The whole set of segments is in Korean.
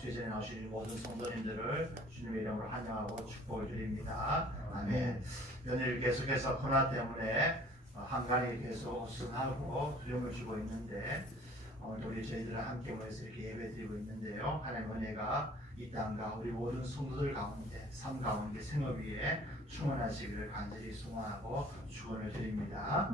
주의 전에 나오신 모든 성도님들을 주님의 이름으로 환영하고 축복을 드립니다. 아멘. 연일 계속해서 코로나 때문에 한간이 계속 우승하고 두려움을 주고 있는데 오늘도 우리 저희들은 함께 모여서 이렇게 예배드리고 있는데요. 하나님의 은혜가 이 땅과 우리 모든 성도들 가운데 삶 가운데 생업 위에 충만하시기를 간절히 소망하고 축원을 드립니다.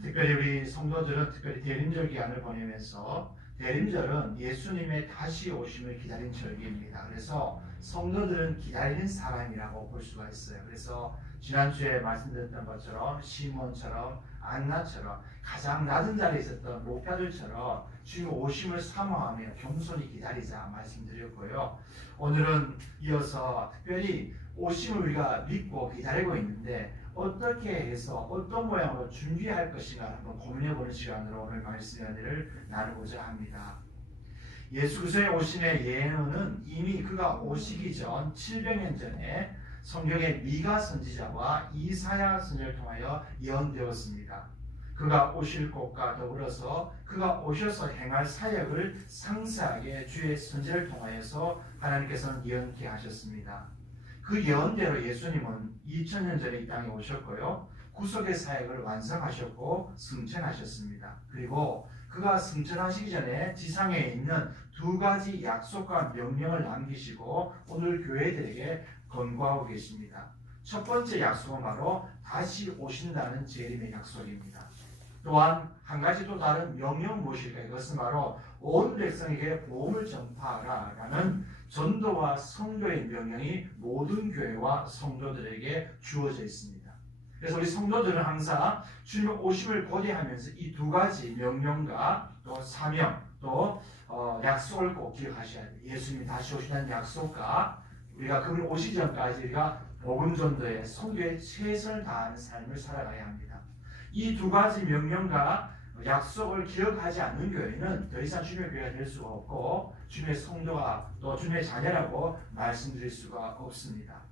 특별히 우리 성도들은 특별히 대림절 기간을 보내면서 대림절은 예수님의 다시 오심을 기다린 절기입니다. 그래서 성도들은 기다리는 사람이라고 볼 수가 있어요. 그래서 지난주에 말씀드렸던 것처럼 시몬처럼 안나처럼 가장 낮은 자리에 있었던 목자들처럼 주님 오심을 사모하며 겸손히 기다리자 말씀드렸고요. 오늘은 이어서 특별히 오심을 우리가 믿고 기다리고 있는데 어떻게 해서 어떤 모양으로 준비할 것인가 한번 고민해보는 시간으로 오늘 말씀의 은혜를 나누고자 합니다. 예수 그리스도의 오심의 예언은 이미 그가 오시기 전 700년 전에 성경의 미가 선지자와 이사야 선지자를 통하여 예언되었습니다. 그가 오실 곳과 더불어서 그가 오셔서 행할 사역을 상세하게 주의 선지자를 통하여서 하나님께서는 예언케 하셨습니다. 그 예언대로 예수님은 2000년 전에 이 땅에 오셨고요. 구속의 사역을 완성하셨고 승천하셨습니다. 그리고 그가 승천하시기 전에 지상에 있는 두 가지 약속과 명령을 남기시고 오늘 교회들에게 권고하고 계십니다. 첫 번째 약속은 바로 다시 오신다는 재림의 약속입니다. 또한 한 가지 또 다른 명령은 무엇일까? 이것은 바로 온 백성에게 복음을 전파하라라는 전도와 선교의 명령이 모든 교회와 성도들에게 주어져 있습니다. 그래서 우리 성도들은 항상 주님의 오심을 고대하면서 이 두 가지 명령과 또 사명 또 약속을 꼭 기억하셔야 돼요. 예수님이 다시 오신다는 약속과 우리가 그분 오시기 전까지 우리가 복음 전도에 선교에 최선을 다하는 삶을 살아가야 합니다. 이 두 가지 명령과 약속을 기억하지 않는 교회는 더 이상 주님의 교회가 될 수가 없고 주님의 성도가 또 주님의 자녀라고 말씀드릴 수가 없습니다.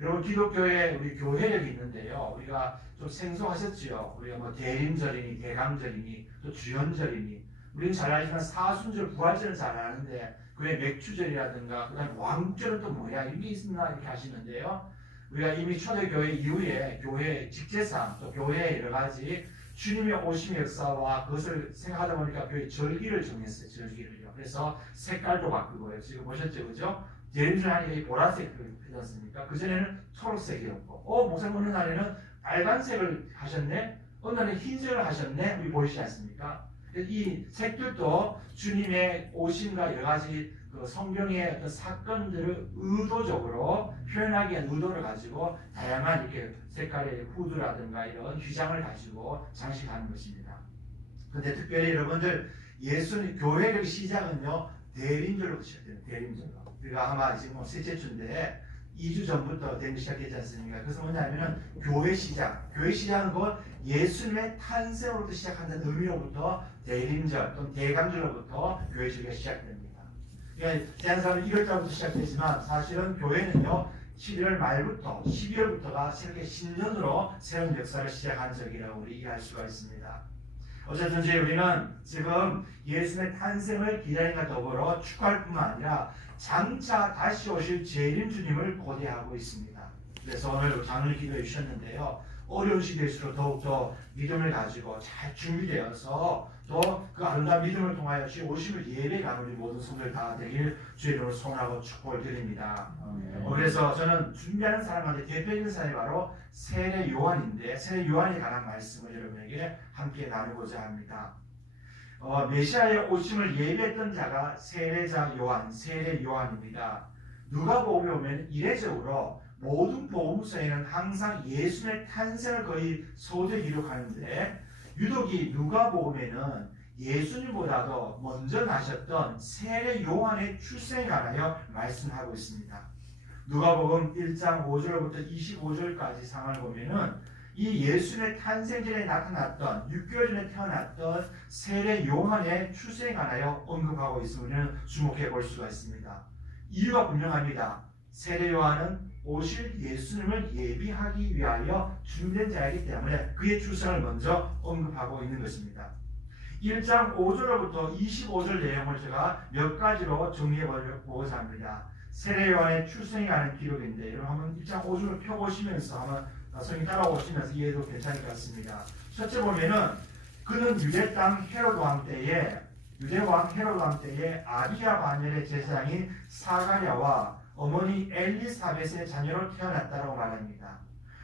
여러분 기독교에 우리 교회력이 있는데요. 우리가 좀 생소하셨지요. 우리가 뭐 대림절이니 대강절이니 또 주연절이니 우리는 잘 알지만 사순절 부활절은 잘 아는데 그 외에 맥주절이라든가 그다음에 왕절은 또 뭐야 이게 있나 이렇게 하시는데요. 우리가 이미 초대교회 이후에 교회 직제상 또 교회의 여러 가지 주님의 오심의 역사와 그것을 생각하다 보니까 교회 절기를 정했어요. 절기를요. 그래서 색깔도 바꾸고요. 지금 보셨죠, 그죠? 대림절 하니까 보라색을 하지 않습니까? 그전에는 초록색이었고, 목사님 어느 날에는 빨간색을 하셨네? 어느 날에 흰색을 하셨네? 우리 보이시지 않습니까? 이 색들도 주님의 오심과 여러 가지 그 성경의 어떤 사건들을 의도적으로 표현하기 위한 의도를 가지고 다양한 이렇게 색깔의 후드라든가 이런 휘장을 가지고 장식하는 것입니다. 그런데 특별히 여러분들 예수님 교회의 시작은요 대림절로 시작돼요. 대림절로. 우리가 아마 지금 셋째 주인데 2주 전부터 대림절 시작했지 않습니까? 그래서 뭐냐면은 교회 시작. 교회 시작은 곧 예수님의 탄생으로부터 시작한다는 의미로부터 대림절 또는 대강절로부터 교회 주기가 시작됩니다. 그러니까 제한사는 1월달부터 시작되지만 사실은 교회는요 11월 말부터 12월부터가 새롭게 신년으로 새로운 역사를 시작하는 절기라고 우리 이해할 수가 있습니다. 어쨌든 우리는 지금 예수님의 탄생을 기다림과 더불어 축하할 뿐만 아니라 장차 다시 오실 재림 주님을 고대하고 있습니다. 그래서 오늘 장을 기도해 주셨는데요. 어려운 시대일수록 더욱더 믿음을 가지고 잘 준비되어서 또 그 아름다운 믿음을 통하여 주의 오심을 예배하는 우리 모든 성도들 다 되길 주의 이름으로 소원하고 축복을 드립니다. 그래서 저는 준비하는 사람한테 대표적인 사람이 바로 세례 요한인데 세례 요한에 관한 말씀을 여러분에게 함께 나누고자 합니다. 메시아의 오심을 예배했던 자가 세례자 요한, 세례 요한입니다. 누가복음에 보면 이례적으로 모든 복음서에는 항상 예수님의 탄생을 거의 소재 기록하는데 유독 이 누가복음에는 예수님보다도 먼저 나셨던 세례 요한의 출생에 관하여 말씀하고 있습니다. 누가복음 1장 5절부터 25절까지 상황을 보면은 이 예수님의 탄생 전에 나타났던 6개월 전에 태어났던 세례 요한의 출생에 관하여 언급하고 있음을 우리는 주목해 볼 수가 있습니다. 이유가 분명합니다. 세례 요한은 오실 예수님을 예비하기 위하여 준비된 자이기 때문에 그의 출생을 먼저 언급하고 있는 것입니다. 1장 5절로부터 25절 내용을 제가 몇 가지로 정리해 보고자 합니다. 세례 요한의 출생에 관한 기록인데 여러분 한번 1장 5절을 펴보시면서 한번 성경 따라오시면서 이해도 괜찮을 것 같습니다. 첫째 보면은 그는 유대 왕 헤롯 왕 때에 아비야 반열의 제사장인 사가랴와 어머니 엘리사벳의 자녀로 태어났다라고 말합니다.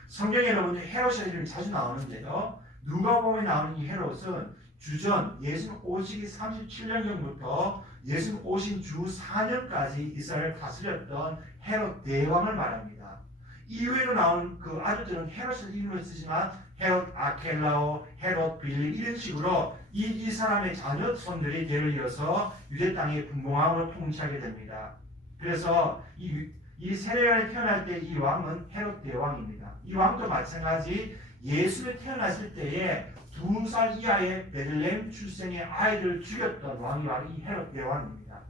성경에 여러분들 헤롯의 이름이 자주 나오는데요. 누가복음에 나오는 이 헤롯은 주전 예수님 오시기 37년경부터 예수님 오신 주 4년까지 이스라엘을 다스렸던 헤롯 대왕을 말합니다. 이후에도 나온 그 아들들은 헤롯의 이름을 쓰지만 헤롯 아켈라오, 헤롯 빌립 이런 식으로 이 사람의 자녀 손들이 대를 이어서 유대 땅의 분봉왕으로 통치하게 됩니다. 그래서 이 세례요한이 태어날 때 이 왕은 헤롯 대왕입니다. 이 왕도 마찬가지 예수를 태어났을 때에 2살 이하의 베들레헴 출생의 아이들을 죽였던 왕이 바로 이 헤롯 대왕입니다.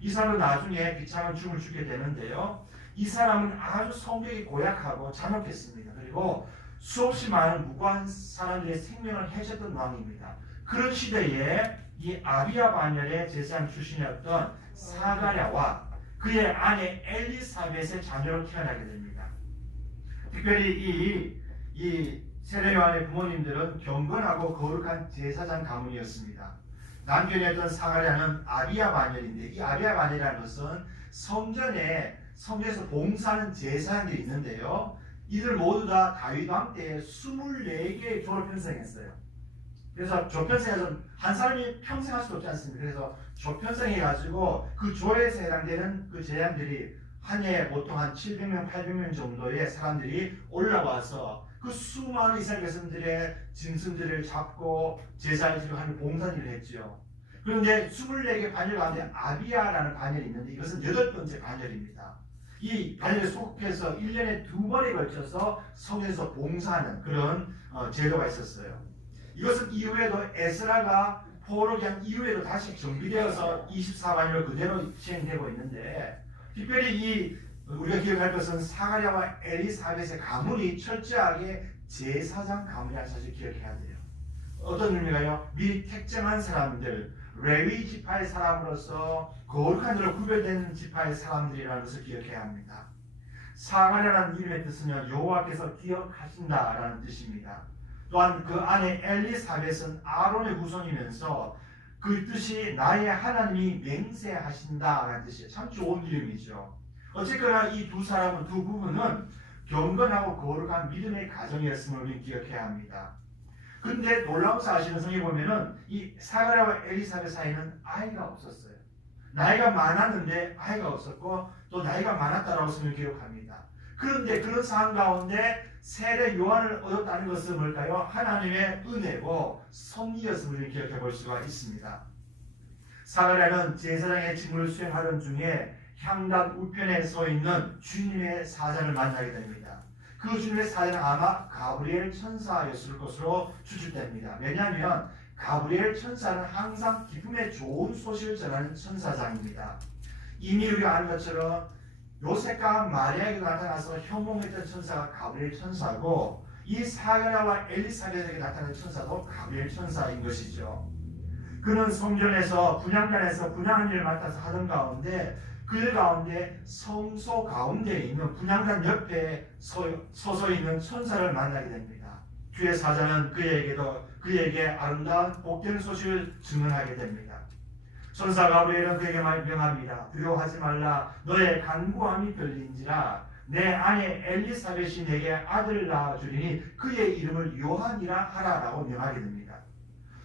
이 사람은 나중에 비참한 죽음을 죽게 되는데요. 이 사람은 아주 성격이 고약하고 잔혹했습니다. 그리고 수없이 많은 무고한 사람들의 생명을 해쳤던 왕입니다. 그런 시대에 이 아비야 반열의 제사장 출신이었던 사가랴와 그의 아내 엘리사벳의 자녀로 태어나게 됩니다. 특별히 이 세례 요한의 부모님들은 경건하고 거룩한 제사장 가문이었습니다. 남편이었던 사가랴는 아비야 반열인데 이 아비야 반열이라는 것은 성전에서 봉사하는 제사장들이 있는데요. 이들 모두 다 다윗 왕 때 24개의 조를 편성했어요. 그래서 조편성에서 한 사람이 평생 할 수 없지 않습니까? 그래서 조편성해가지고 그 조에서 해당되는 그 제사장들이 한 해에 보통 한 700명, 800명 정도의 사람들이 올라와서 그 수많은 이스라엘 백성들의 짐승들을 잡고 제사를 지고 하는 봉사일을 했죠. 그런데 24개 반열 가운데 아비야라는 반열이 있는데 이것은 8번째 반열입니다. 이 반열에 속해서 1년에 2번에 걸쳐서 성전에서 봉사하는 그런 제도가 있었어요. 이것은 이후에도 에스라가 포로기한 이후에도 다시 정비되어서 24반열로 그대로 시행되고 있는데 특별히 우리가 기억할 것은 사가랴와 엘리사벳의 가문이 철저하게 제사장 가문이라는 사실을 기억해야 돼요. 어떤 의미가요? 미리 택정한 사람들, 레위 지파의 사람으로서 거룩한 자로 구별된 지파의 사람들이라는 것을 기억해야 합니다. 사가랴라는 이름의 뜻은 여호와께서 기억하신다라는 뜻입니다. 또한 그 아내 엘리사벳은 아론의 후손이면서 그 뜻이 나의 하나님이 맹세하신다라는 뜻이에요. 참 좋은 이름이죠. 어쨌거나 이 두 부부는 경건하고 거룩한 믿음의 가정이었음을 우리는 기억해야 합니다. 근데 놀라운 사실은 성경에 보면은 이 사가랴와 엘리사벳 사이는 아이가 없었어요. 나이가 많았는데 아이가 없었고 또 나이가 많았다라고 성경을 기록합니다. 그런데 그런 상황 가운데 세례 요한을 얻었다는 것은 뭘까요? 하나님의 은혜고 섭리였음을 기억해 볼 수가 있습니다. 사가랴는 제사장의 직무를 수행하던 중에 향단 우편에 서 있는 주님의 사자를 만나게 됩니다. 그 주님의 사자는 아마 가브리엘 천사였을 것으로 추측됩니다. 왜냐하면 가브리엘 천사는 항상 기쁨의 좋은 소식을 전하는 천사장입니다. 이미 우리가 아는 것처럼 요셉과 마리아에게 나타나서 현몽했던 천사가 가브리엘 천사고 이 사가랴와 엘리사벳에게 나타난 천사도 가브리엘 천사인 것이죠. 그는 성전에서 분향단에서 분향한 일을 맡아서 하던 가운데 그 가운데 성소 가운데에 있는 분향단 옆에 서서 있는 천사를 만나게 됩니다. 주의 사자는 그에게 아름다운 복된 소식을 증언하게 됩니다. 천사 가브리엘은 그에게 명합니다. 두려워하지 말라. 너의 간구함이 들린지라. 내 아내 엘리사벳이 내게 아들을 낳아주리니 그의 이름을 요한이라 하라라고 명하게 됩니다.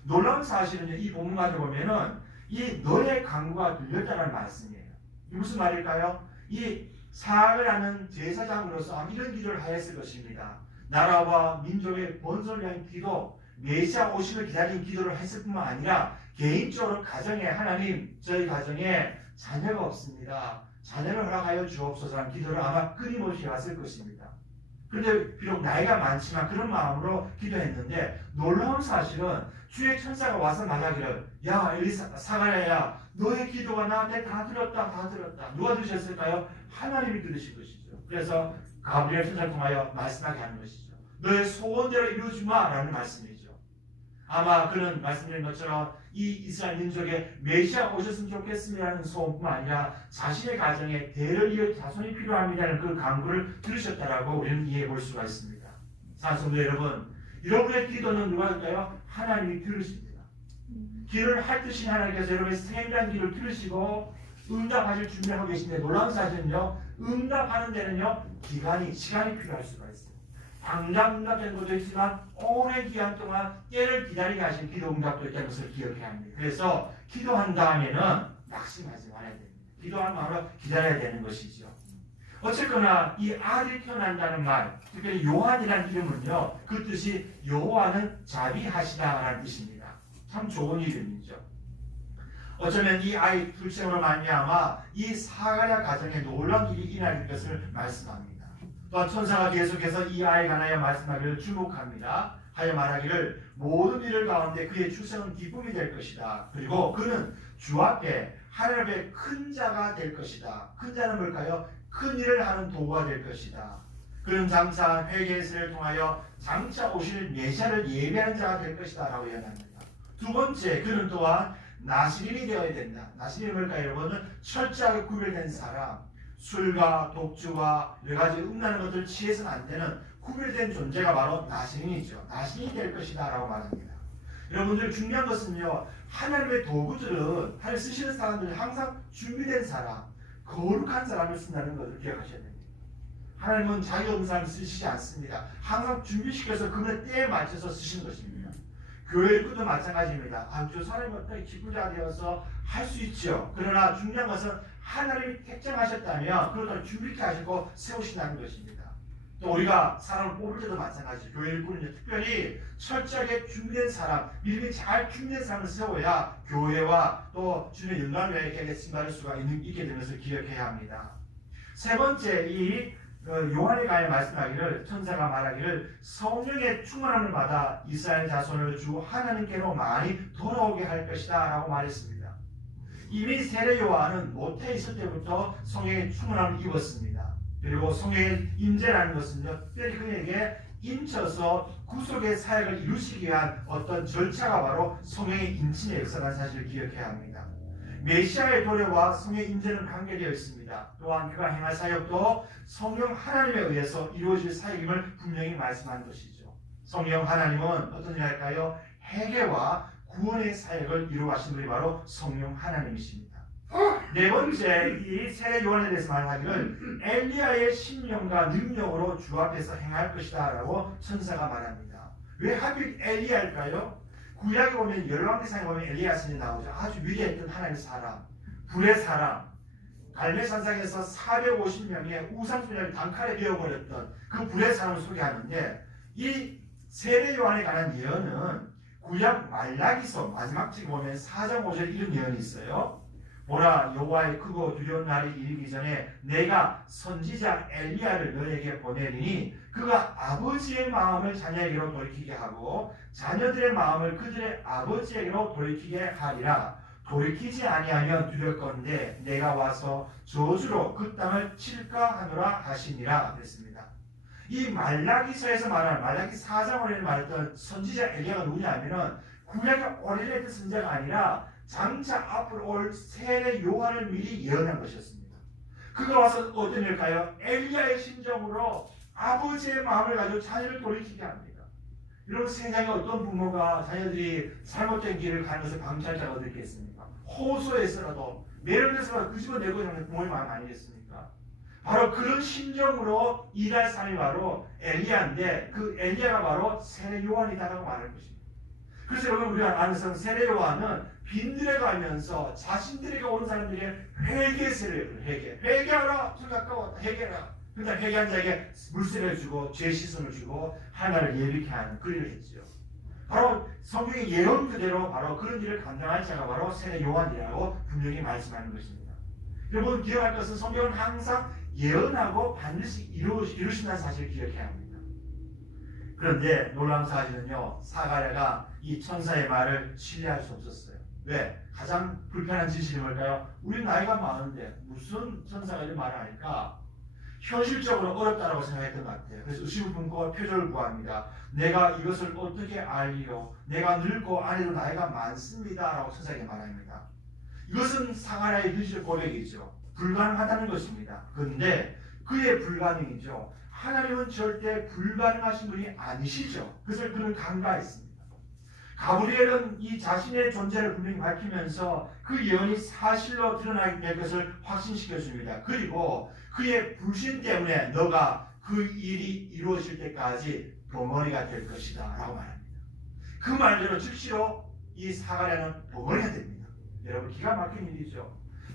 놀라운 사실은 이 본문 가지고 보면은 이 너의 간구가 들렸다는 말씀이에요. 무슨 말일까요? 이 사가랴는 제사장으로서 이런 기도를 하였을 것입니다. 나라와 민족의 번성을 위한 기도, 메시아 오심을 기다리는 기도를 했을 뿐만 아니라 개인적으로 가정에 하나님 저희 가정에 자녀가 없습니다. 자녀를 허락하여 주옵소서라는 기도를 아마 끊임없이 했을 것입니다. 그런데 비록 나이가 많지만 그런 마음으로 기도했는데 놀라운 사실은 주의 천사가 와서 말하기를 야 사가랴야 너의 기도가 나한테 다 들었다. 누가 들으셨을까요? 하나님이 들으신 것이죠. 그래서 가브리엘 천사를 통하여 말씀하게 하는 것이죠. 너의 소원대로 이루어주마 라는 말씀이죠. 아마 그는 말씀드린 것처럼 이 이스라엘 민족의 메시아가 오셨으면 좋겠습니다는 소원뿐만 아니라 자신의 가정에 대를 이을 자손이 필요합니다는 그 간구를 들으셨다라고 우리는 이해해 볼 수가 있습니다. 사랑하는 성도 여러분, 여러분의 기도는 누가 할까요? 하나님이 들으십니다. 기도를 할 듯이 하나님께서 여러분의 생일한 기도를 들으시고 응답하실 준비하고 계신데 놀라운 사실은요, 응답하는 데는요 시간이 필요할 수가 있어요. 당장 응답되는 것도 있지만 오랜 기간 동안 때를 기다리게 하신 기도 응답도 있다는 것을 기억해야 합니다. 그래서 기도한 다음에는 낙심하지 말아야 됩니다. 기도한 마음으로 기다려야 되는 것이죠. 어쨌거나 이 아들이 태어난다는 말, 특별히 요한이라는 이름은요, 그 뜻이 여호와는 자비하시다라는 뜻입니다. 참 좋은 이름이죠. 어쩌면 이 아이 출생으로 말미암아 이 사가랴 가정에 놀라운 일이 일어날 것을 말씀합니다. 또한 천사가 계속해서 이 아이에 관하여 말씀하기를 주목합니다. 하여 말하기를 모든 일을 가운데 그의 출생은 기쁨이 될 것이다. 그리고 그는 주 앞에 하늘 앞에 큰 자가 될 것이다. 큰 자는 뭘까요? 큰 일을 하는 도구가 될 것이다. 그는 장차 회개의 세를 통하여 장차 오실 메시아를 예배하는 자가 될 것이다 라고 예언합니다. 두 번째, 그는 또한 나시린이 되어야 된다. 나시린이 뭘까요? 여러분은 철저하게 구별된 사람, 술과 독주와 여러 가지 음란한 것들을 취해서는 안 되는 구별된 존재가 바로 나시린이죠. 나시린이 될 것이다 라고 말합니다. 여러분들 중요한 것은요, 하나님의 도구들은 하나님 쓰시는 사람들은 항상 준비된 사람, 거룩한 사람을 쓴다는 것을 기억하셔야 됩니다. 하나님은 자기 없는 사람을 쓰시지 않습니다. 항상 준비시켜서 그분의 때에 맞춰서 쓰시는 것입니다. 교회 일꾼도 마찬가지입니다. 저 사람이 어떻게 기부자가 되어서 할 수 있죠. 그러나 중요한 것은 하나님이 택정하셨다면 그것을 준비케 하시고 세우신다는 것입니다. 또 우리가 사람을 뽑을 때도 마찬가지죠. 교회 일꾼은 특별히 철저하게 준비된 사람, 미리 잘 준비된 사람을 세워야 교회와 또 주님의 영광을 위하여 계신 받을 수가 있게 되는 것을 기억해야 합니다. 세 번째, 이 요한에 관해 말씀하기를, 천사가 말하기를 성령의 충만함을 받아 이스라엘 자손을 주 하나님께로 많이 돌아오게 할 것이다 라고 말했습니다. 이미 세례 요한은 모태에 있을 때부터 성령의 충만함을 입었습니다. 그리고 성령의 임재라는 것은요, 특별히 그에게 인쳐서 구속의 사역을 이루시기 위한 어떤 절차가 바로 성령의 인침의 역사라는 사실을 기억해야 합니다. 메시아의 도래와 성령의 임재는 관계되어 있습니다. 또한 그가 행할 사역도 성령 하나님에 의해서 이루어질 사역임을 분명히 말씀한 것이죠. 성령 하나님은 어떤 일 할까요? 회개와 구원의 사역을 이루어가신 분이 바로 성령 하나님이십니다. 네 번째, 이 세례 요한에 대해서 말하기를 엘리야의 신령과 능력으로 주 앞에서 행할 것이다 라고 천사가 말합니다. 왜 하필 엘리야일까요? 구약에 보면 열왕기상에 보면 엘리야 신이 나오죠. 아주 위대했던 하나님의 사람, 불의 사람, 갈멜산상에서 450명의 우상숭배를 단칼에 베어버렸던 그 불의 사람을 소개하는데, 이 세례 요한에 관한 예언은 구약 말라기서 마지막 책에 보면 4장 5절 이런 예언이 있어요. 보라, 여호와의 크고 두려운 날이 이르기 전에 내가 선지자 엘리야를 너에게 보내리니 그가 아버지의 마음을 자녀에게로 돌이키게 하고 자녀들의 마음을 그들의 아버지에게로 돌이키게 하리라. 돌이키지 아니하면 두렵건대 내가 와서 저주로 그 땅을 칠까 하노라 하시니라 그랬습니다. 이 말라기서에서 말하는 말라기 4장에 말했던 선지자 엘리야가 누구냐면은 구약의 오래된 선지자가 아니라 장차 앞으로 올 세례 요한을 미리 예언한 것이었습니다. 그가 와서 어떤 일일까요? 엘리야의 심정으로 아버지의 마음을 가지고 자녀를 돌이키게 합니다. 여러분, 세상에 어떤 부모가 자녀들이 잘못된 길을 가는 것을 방치할 자가 어디 있겠습니까? 호소해서라도 매력에서라도 끄집어내고 하는 부모의 마음 아니겠습니까? 바로 그런 심정으로 일할 사람이 바로 엘리야인데, 그 엘리야가 바로 세례 요한이다라고 말할 것입니다. 그래서 여러분, 우리가 아는 세례 요한은 빈들에 가면서 자신들에게 오는 사람들에게 회개세를 회개하라, 좀 가까웠다, 회개하라. 그러니까 회개한 자에게 물세를 주고 죄 씻음을 주고 하나를 예비케 하는 그 일을 했죠. 바로 성경의 예언 그대로 바로 그런 일을 감당할 자가 바로 세례 요한이라고 분명히 말씀하는 것입니다. 여러분, 기억할 것은 성경은 항상 예언하고 반드시 이루신다는 사실을 기억해야 합니다. 그런데 놀라운 사실은요, 사가랴가 이 천사의 말을 신뢰할 수 없었어요. 왜? 가장 불편한 진실이 뭘까요? 우리 나이가 많은데 무슨 천사가 이런 말을 할까? 현실적으로 어렵다고 생각했던 것 같아요. 그래서 의심을 품고 표적을 구합니다. 내가 이것을 어떻게 알리요? 내가 늙고 아내도 나이가 많습니다. 라고 천사에게 말합니다. 이것은 사가랴의 현실 고백이죠. 불가능하다는 것입니다. 그런데 그의 불가능이죠. 하나님은 절대 불가능하신 분이 아니시죠. 그것을 그는 간과했습니다. 가브리엘은 이 자신의 존재를 분명히 밝히면서 그 예언이 사실로 드러나게 될 것을 확신시켜 줍니다. 그리고 그의 불신 때문에 너가 그 일이 이루어질 때까지 벙어리가 될 것이다 라고 말합니다. 그 말대로 즉시로 이 사가랴는 벙어리가 됩니다. 여러분 기가 막힌 일이죠.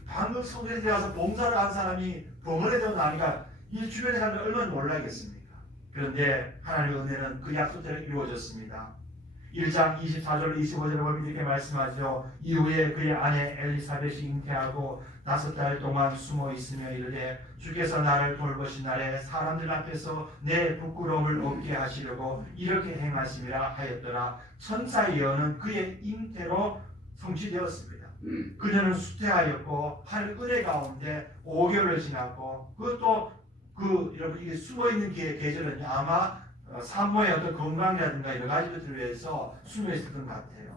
방금 성전에 들어가서 봉사를 한 사람이 벙어리 되고 나니까 이 주변의 사람들 얼마나 놀라겠습니까? 그런데 하나님의 은혜는 그 약속대로 이루어졌습니다. 1장 24절 25절에 보면 이렇게 말씀하죠. 이후에 그의 아내 엘리사벳이 잉태하고 5달 동안 숨어 있으며 이르되 주께서 나를 돌보신 날에 사람들 앞에서 내 부끄러움을 없게 하시려고 이렇게 행하심이라 하였더라. 천사 예언은 그의 잉태로 성취되었습니다. 그녀는 수태하였고 하늘 은혜 가운데 5개월을 지났고 그것도 여러분 이게 숨어 있는 계절은 아마 산모의 어떤 건강이라든가 여러 가지 것들을 위해서 숨어 있었던 것 같아요.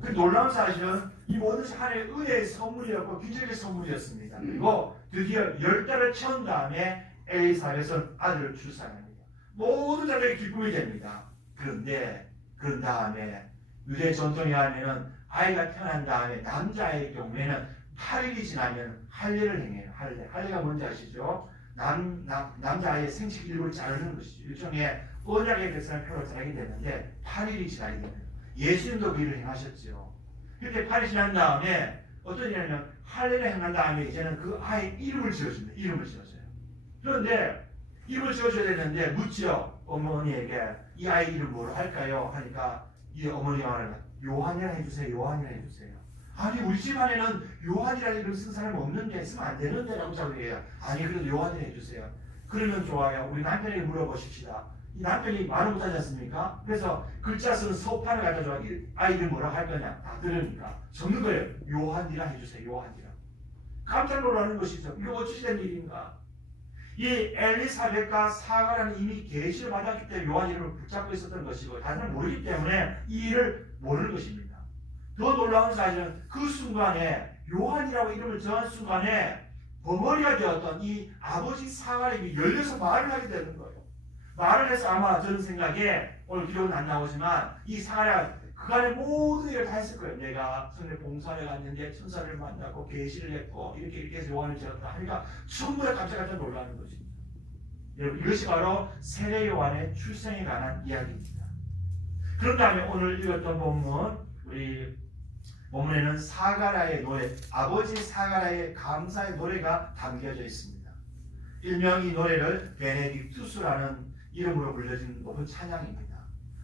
그 놀라운 사실은 이 모든 하나님의 은혜의 선물이었고 기적의 선물이었습니다. 그리고 드디어 10달을 채운 다음에 엘리사벳은 아들을 출산합니다. 모든 자들의 기쁨이 됩니다. 그런데 그런 다음에 유대 전통에 의하면 아이가 태어난 다음에 남자의 경우에는 8일이 지나면 할례를 행해요. 할례가 뭔지 아시죠? 남자아이의 생식 일부를 자르는 것이죠. 일종의 언약의 백성의 표를 자르게 되는데 8일이 지나게 됩니다. 예수님도 그 일을 행하셨죠. 그렇게 8일이 지난 다음에 어떤 일이냐면 할례를 행한 다음에 이제는 그 아이 이름을 지어줍니다. 이름을 지어줘요. 그런데 이름을 지어줘야 되는데 묻죠. 어머니에게 이 아이 이름 뭐로 할까요? 하니까 이 어머니가 말합니다. 요한이라 해주세요. 요한이라 해주세요. 아니 우리 집안에는 요한이라는 이름 쓴 사람이 없는데 쓰면 안 되는데 라고 자꾸 얘기해요. 아니 그래도 요한이라 해주세요. 그러면 좋아요. 우리 남편에게 물어보십시다. 이 남편이 말을 못하지 않습니까? 그래서 글자 쓰는 서판을 갖다 줘. 아이를 뭐라 할 거냐? 다 들으니까 적는 거예요. 요한이라 해주세요. 요한이라. 깜짝 놀라는 것이죠. 이거 어찌 된 일인가? 이 엘리사벳과 사가랴는 이미 계시를 받았기 때문에 요한 이름을 붙잡고 있었던 것이고 다른 사람은 모르기 때문에 이 일을 모르는 것입니다. 더 놀라운 사실은 그 순간에 요한이라고 이름을 정한 순간에 벙어리가 되었던 이 아버지 사가랴이 열려서 말을 하게 되는 거예요. 말을 해서 아마 저는 생각에 오늘 기록은 안 나오지만 이 사가랴 그간의 모든 일을 다 했을 거예요. 내가 성전에 봉사를 갔는데 천사를 만나고 계시를 했고 이렇게 해서 요한을 지었다 하니까 전부 다 깜짝깜짝 놀라는 것입니다. 여러분 이것이 바로 세례 요한의 출생에 관한 이야기입니다. 그런 다음에 오늘 읽었던 본문 우리 본문에는 사가랴의 노래, 아버지 사가랴의 감사의 노래가 담겨져 있습니다. 일명 이 노래를 베네딕투스라는 이름으로 불려진 높은 찬양입니다.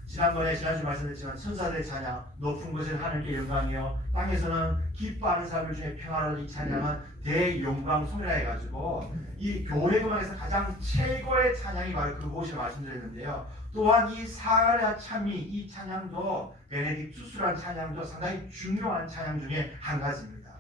지난주 말씀드렸지만 천사들의 찬양, 높은 곳은 하늘께 영광이요 땅에서는 기뻐하는 사람들 중에 평화로운 이 찬양은 대영광송이라 해가지고 이 교회 음악에서 가장 최고의 찬양이 바로 그곳이 말씀드렸는데요. 또한 이 사가랴 참미 이 찬양도 베네딕투스라는 찬양도 상당히 중요한 찬양 중에 한 가지입니다.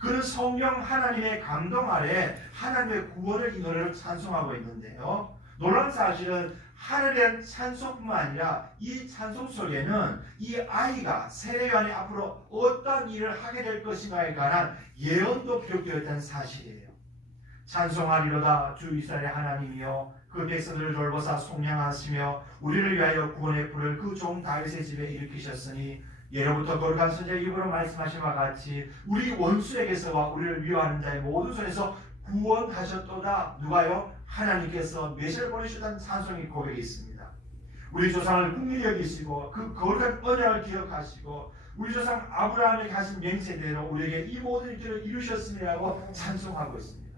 그는 성령 하나님의 감동 아래 하나님의 구원을 이 노래로 찬송하고 있는데요. 놀라운 사실은 하늘의 찬송뿐만 아니라 이 찬송 속에는 이 아이가 세례요한이 앞으로 어떤 일을 하게 될 것인가에 관한 예언도 기록되어 있다는 사실이에요. 찬송하리로다 주 이스라엘의 하나님이여 그 백성들을 돌보사 속량하시며 우리를 위하여 구원의 불을 그 종 다윗의 집에 일으키셨으니 예로부터 거룩한 선지자의 입으로 말씀하신 바와 같이 우리 원수에게서와 우리를 미워하는 자의 모든 손에서 구원하셨도다. 누가요? 하나님께서 메시아를 보내셨다는 찬송의 고백이 있습니다. 우리 조상을 긍휼히 여기시고 그 거룩한 언약을 기억하시고 우리 조상 아브라함이 가진 맹세대로 우리에게 이 모든 일들을 이루셨음이라고 찬송하고 있습니다.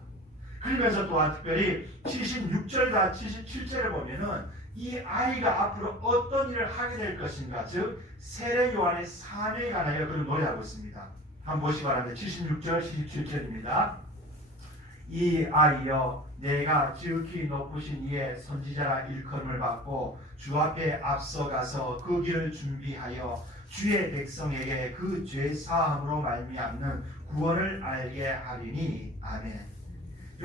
그러면서 또한 특별히 76절과 77절을 보면은 이 아이가 앞으로 어떤 일을 하게 될 것인가, 즉 세례 요한의 사명에 관하여 그런 노래하고 있습니다. 한번 보시기 바랍니다. 76절, 77절입니다. 이 아이여 내가 지극히 높으신 이의 선지자라 일컬음을 받고 주 앞에 앞서가서 그 길을 준비하여 주의 백성에게 그 죄 사함으로 말미암는 구원을 알게 하리니. 아멘.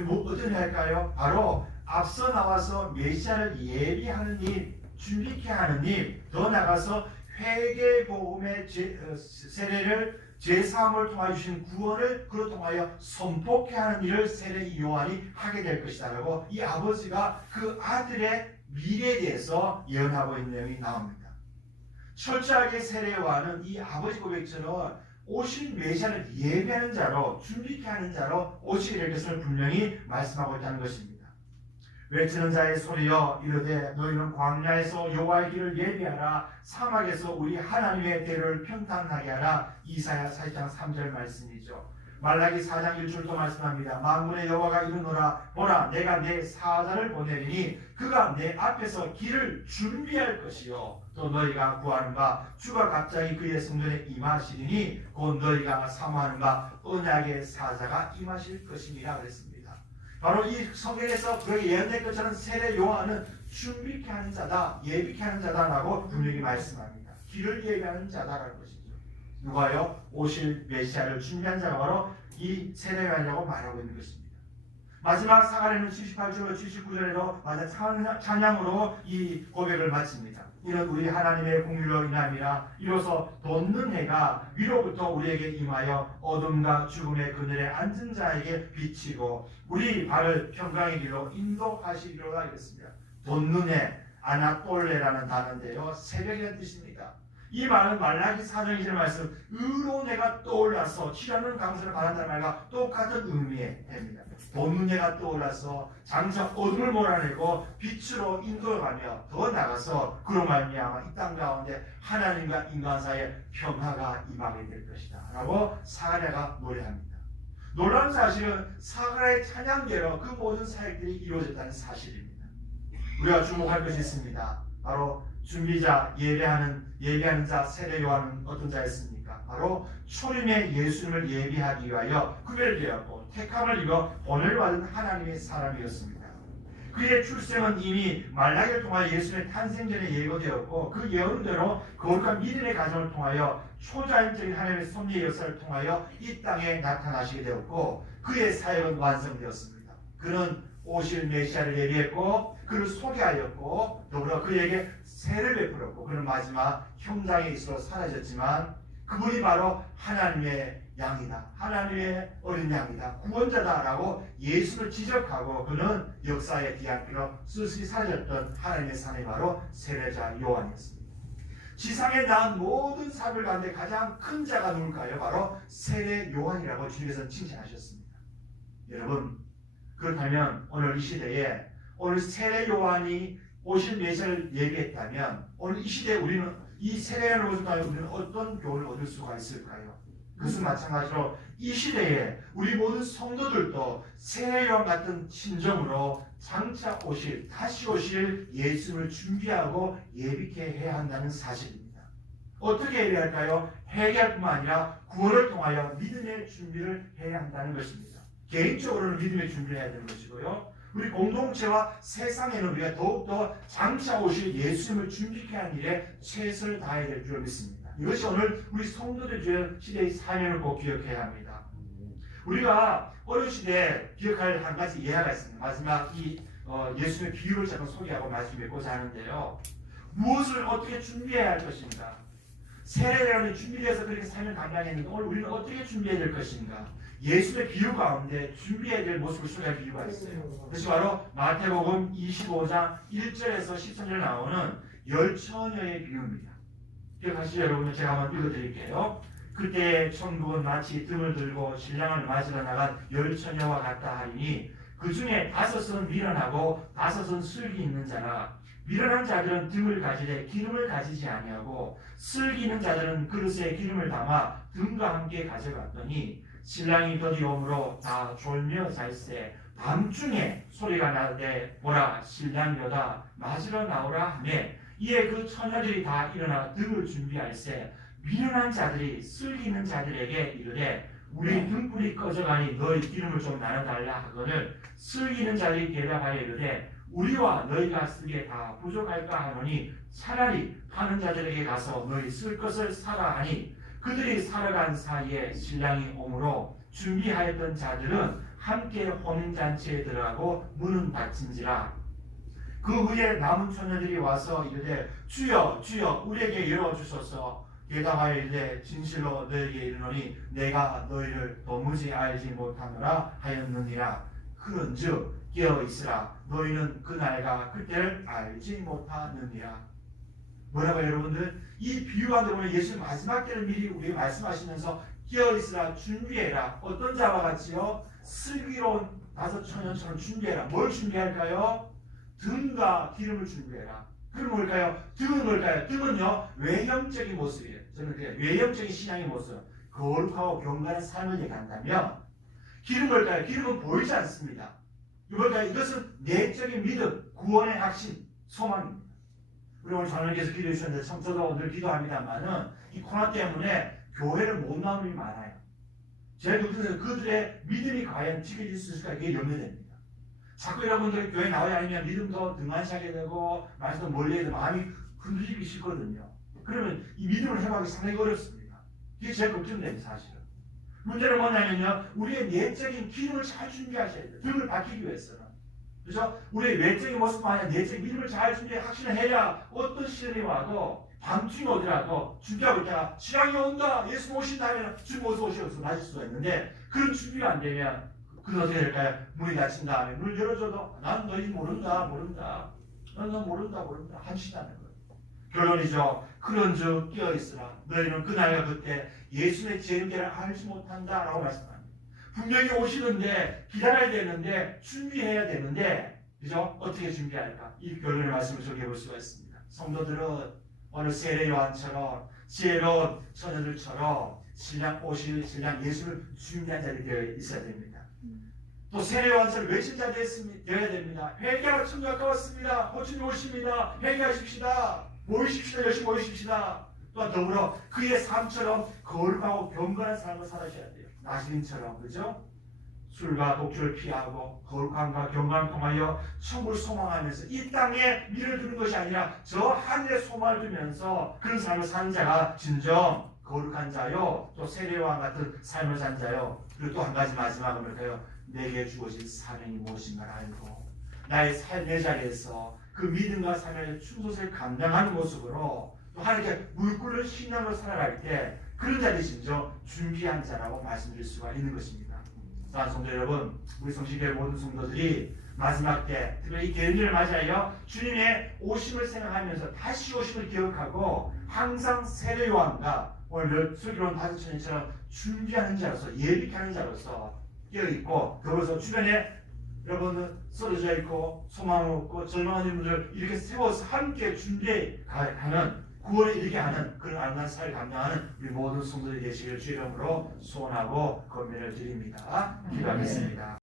뭐 어떤 할까요? 바로 앞서 나와서 메시아를 예비하는 일, 준비케 하는 일, 더 나아가서 회개복음의 세례를 제사함을 통하여 주신 구원을 그로 통하여 선포케 하는 일을 세례 요한이 하게 될 것이다라고 이 아버지가 그 아들의 미래에 대해서 예언하고 있는 내용이 나옵니다. 철저하게 세례 요한은 이 아버지 고백처럼 오실 메시아를 예배하는 자로 준비케 하는 자로 오시게 될 것을 분명히 말씀하고 있다는 것입니다. 외치는 자의 소리여 이르되 너희는 광야에서 여호와의 길을 예비하라 사막에서 우리 하나님의 대를 평탄하게 하라. 이사야 4장 3절 말씀이죠. 말라기 4장 1절도 말씀합니다. 만군의 여호와가 이르노라 보라 내가 내 사자를 보내리니 그가 내 앞에서 길을 준비할 것이요 또 너희가 구하는 바 주가 갑자기 그의 성전에 임하시리니 곧 너희가 사모하는 바 언약의 사자가 임하실 것이니라 그랬습니다. 바로 이 성경에서 그렇게 예언된 것처럼 세례 요한은 준비케 하는 자다, 예비케 하는 자다라고 분명히 말씀합니다. 길을 예비하는 자다라는 것이죠. 누가요? 오실 메시아를 준비한 자가 바로 이 세례 요한이라고 말하고 있는 것입니다. 마지막 사가랴는 78절로 79절에도 찬양으로 이 고백을 마칩니다. 이는 우리 하나님의 공의로 인함이라 이로써 돋는 해가 위로부터 우리에게 임하여 어둠과 죽음의 그늘에 앉은 자에게 비치고 우리 발을 평강의 길로 인도하시리로다 이랬습니다. 돋는 해, 아나톨레라는 단어인데요. 새벽이라는 뜻입니다. 이 말은 말라기 4장 2절 말씀 의로운 해가 떠올라서 치라는 강선을 바란다는 말과 똑같은 의미의 해입니다. 돋는 해가 떠올라서 장차 어둠을 몰아내고 빛으로 인도해가며 더 나아가서 그로 말미암아 이 땅 가운데 하나님과 인간 사이에 평화가 임하게 될 것이다 라고 사가랴가 노래합니다. 놀라운 사실은 사가랴의 찬양대로 그 모든 사역들이 이루어졌다는 사실입니다. 우리가 주목할 것이 있습니다. 바로 준비자, 예배하는 자, 세례 요한은 어떤 자였습니까? 바로 초림의 예수님을 예비하기 위하여 구별되었고 택함을 입어 본을 받은 하나님의 사람이었습니다. 그의 출생은 이미 말라기를 통하여 예수님의 탄생 전에 예고되었고 그 예언대로 거룩한 믿음의 가정을 통하여 초자연적인 하나님의 섭리의 역사를 통하여 이 땅에 나타나시게 되었고 그의 사역은 완성되었습니다. 그는 오실 메시아를 예비했고 그를 소개하였고 더불어 그에게 세를 베풀었고 그는 마지막 형장에 있어 사라졌지만 그분이 바로 하나님의 양이다. 하나님의 어린 양이다. 구원자다라고 예수를 지적하고 그는 역사의 뒤안길로 쓸쓸히 사라졌던 하나님의 사람이 바로 세례자 요한이었습니다. 지상에 낳은 모든 사람들 가운데 가장 큰 자가 누굴까요? 바로 세례 요한이라고 주님께서는 칭찬하셨습니다. 여러분 그렇다면 오늘 이 시대에 오늘 세례 요한이 오실 메시아를 예비했다면 오늘 이 시대에 우리는 이 세례 요한을 통하여 우리는 어떤 교훈을 얻을 수가 있을까요? 그것은 마찬가지로 이 시대에 우리 모든 성도들도 세례 요한 같은 심정으로 장차 오실 다시 오실 예수님을 준비하고 예비케 해야 한다는 사실입니다. 어떻게 예비할까요? 회개할 뿐만 아니라 구원을 통하여 믿음의 준비를 해야 한다는 것입니다. 개인적으로는 믿음의 준비를 해야 되는 것이고요. 우리 공동체와 세상에는 우리가 더욱더 장차 오실 예수님을 준비케 하는 일에 최선을 다해야 될 줄 믿습니다. 이것이 오늘 우리 성도들 시대의 사명을 꼭 기억해야 합니다. 우리가 어느 시대에 기억할 한 가지 예화가 있습니다. 마지막 예수님의 비유를 잠깐 소개하고 말씀 맺고자 하는데요. 무엇을 어떻게 준비해야 할 것인가? 세례자는 준비해서 그렇게 삶을 감당했는데 오늘 우리는 어떻게 준비해야 될 것인가? 예수의 비유 가운데 준비해야 될 모습을 소개할 비유가 있어요. 그것이 바로 마태복음 25장 1절에서 13절 나오는 열처녀의 비유입니다. 기억하시죠 여러분? 제가 한번 읽어드릴게요. 그때 천국은 마치 등을 들고 신랑을 맞으러 나간 열처녀와 같다 하리니 그 중에 5은 미련하고 5은 슬기 있는 자라. 미련한 자들은 등을 가지되 기름을 가지지 아니하고 슬기 있는 자들은 그릇에 기름을 담아 등과 함께 가져갔더니 신랑이 더디 오므로 다 졸며 잘세 밤중에 소리가 나되 보라 신랑이로다 맞으러 나오라 하며 이에 그 처녀들이 다 일어나 등을 준비할세 미련한 자들이 슬기 있는 자들에게 이르되 우리 등불이 꺼져가니 너희 기름을 좀 나눠달라 하거늘 슬기 있는 자들이 대답하여 이르되 우리와 너희가 쓰기에 다 부족할까 하노니 차라리 파는 자들에게 가서 너희 쓸 것을 사라 하니 그들이 살아간 사이에 신랑이 오므로 준비하였던 자들은 함께 혼인잔치에 들어가고 문은 닫힌지라. 그 후에 남은 처녀들이 와서 이르되 주여 주여 우리에게 열어주소서. 게다가 이르되 진실로 너에게 이르노니 내가 너희를 도무지 알지 못하노라 하였느니라. 그런즉 깨어있으라. 너희는 그날과 그때를 알지 못하느니라. 뭐라고 여러분들? 이 비유가 들어오면 예수님 마지막 때를 미리 우리에게 말씀하시면서 깨어있으라, 준비해라. 어떤 자와 같이요? 슬기로운 5 처녀처럼 준비해라. 뭘 준비할까요? 등과 기름을 준비해라. 그럼 뭘까요? 등은 뭘까요? 등은요, 외형적인 모습이에요. 저는 그게 외형적인 신앙의 모습, 거룩하고 경건한 삶을 얘기한다면, 기름은 뭘까요? 기름은 보이지 않습니다. 뭘까요? 이것은 내적인 믿음, 구원의 확신, 소망입니다. 우리 오늘 장로님께서 기도해 주셨는데, 참 저도 늘 기도합니다만은, 이 코로나 때문에 교회를 못 나오는 분이 많아요. 제가 느끼는 그들의 믿음이 과연 지켜질 수 있을까? 이게 염려됩니다. 자꾸 여러분들이 교회 나와야 하면 믿음도 등한시하게 되고 말씀도 멀리 해도 마음이 흔들리기 싫거든요. 그러면 이 믿음을 회복하기 상당히 어렵습니다. 이게 제일 걱정됩니다. 사실은. 문제는 뭐냐면요, 우리의 내적인 기름을 잘 준비하셔야 돼요. 등을 밝히기 위해서는. 그래서 우리의 외적인 모습만 아니라 내적인 믿음을 잘 준비해 확신을 해야 어떤 시련이 와도 밤중에 오더라도 준비하고 있다가 신앙이 온다, 예수 오신다 하면 주님 어서 오셔서 맞을 수가 있는데, 그런 준비가 안 되면 그건 어떻게 될까요? 문이 닫힌 다음에 문을 열어줘도 난 너희 모른다 난 모른다 한시다는 거예요. 결론이죠. 그런즉 깨어있으라. 너희는 그날과 그때 예수의 재림께를 알지 못한다라고 말씀합니다. 분명히 오시는데 기다려야 되는데 준비해야 되는데, 그죠? 어떻게 준비할까? 이 결론의 말씀을 소개해 볼 수가 있습니다. 성도들은 오늘 세례 요한처럼 지혜로운 처녀들처럼 신랑 오실 신랑 예수를 준비한 자들이 되어 있어야 됩니다. 또 세례 요한처럼 외친 자 되어야 됩니다. 회개하라, 천국 가까웠습니다. 주님 오십니다. 회개하십시다. 모이십시다. 열심히 모이십시다. 또한 더불어 그의 삶처럼 거룩하고 경건한 삶을 살아셔야 돼요. 나시린처럼, 그죠? 술과 독주를 피하고 거룩함과 경건을 통하여 천국을 소망하면서 이 땅에 미를 두는 것이 아니라 저 하늘에 소망을 두면서 그런 삶을 사는 자가 진정 거룩한 자요, 또 세례와 같은 삶을 산 자요. 그리고 또 한 가지 마지막은 뭘까요? 내게 주어진 사명이 무엇인가를 알고 나의 삶의 자리에서 그 믿음과 삶의 충성을 감당하는 모습으로 또 하나님께 물끓는 신앙으로 살아갈 때 그런 자들이 진정 준비한 자라고 말씀드릴 수가 있는 것입니다. 사랑하는 성도 여러분, 우리 성신교회 모든 성도들이 마지막 때, 특별히 이 계절을 맞이하여 주님의 오심을 생각하면서 다시 오심을 기억하고 항상 세례 요한과 오늘 슬기로운 5 처녀처럼 준비하는 자로서, 예비하는 자로서 깨어있고, 더불어서 주변에 여러분은 쓰러져 있고 소망을 얻고 절망하는 분들 이렇게 세워서 함께 준비하는, 구원에 이르게 하는 그런 아름다운 사회를 감당하는 우리 모든 성도들이 되시기를 주의 이름으로 소원하고 권면을 드립니다. 기도하겠습니다.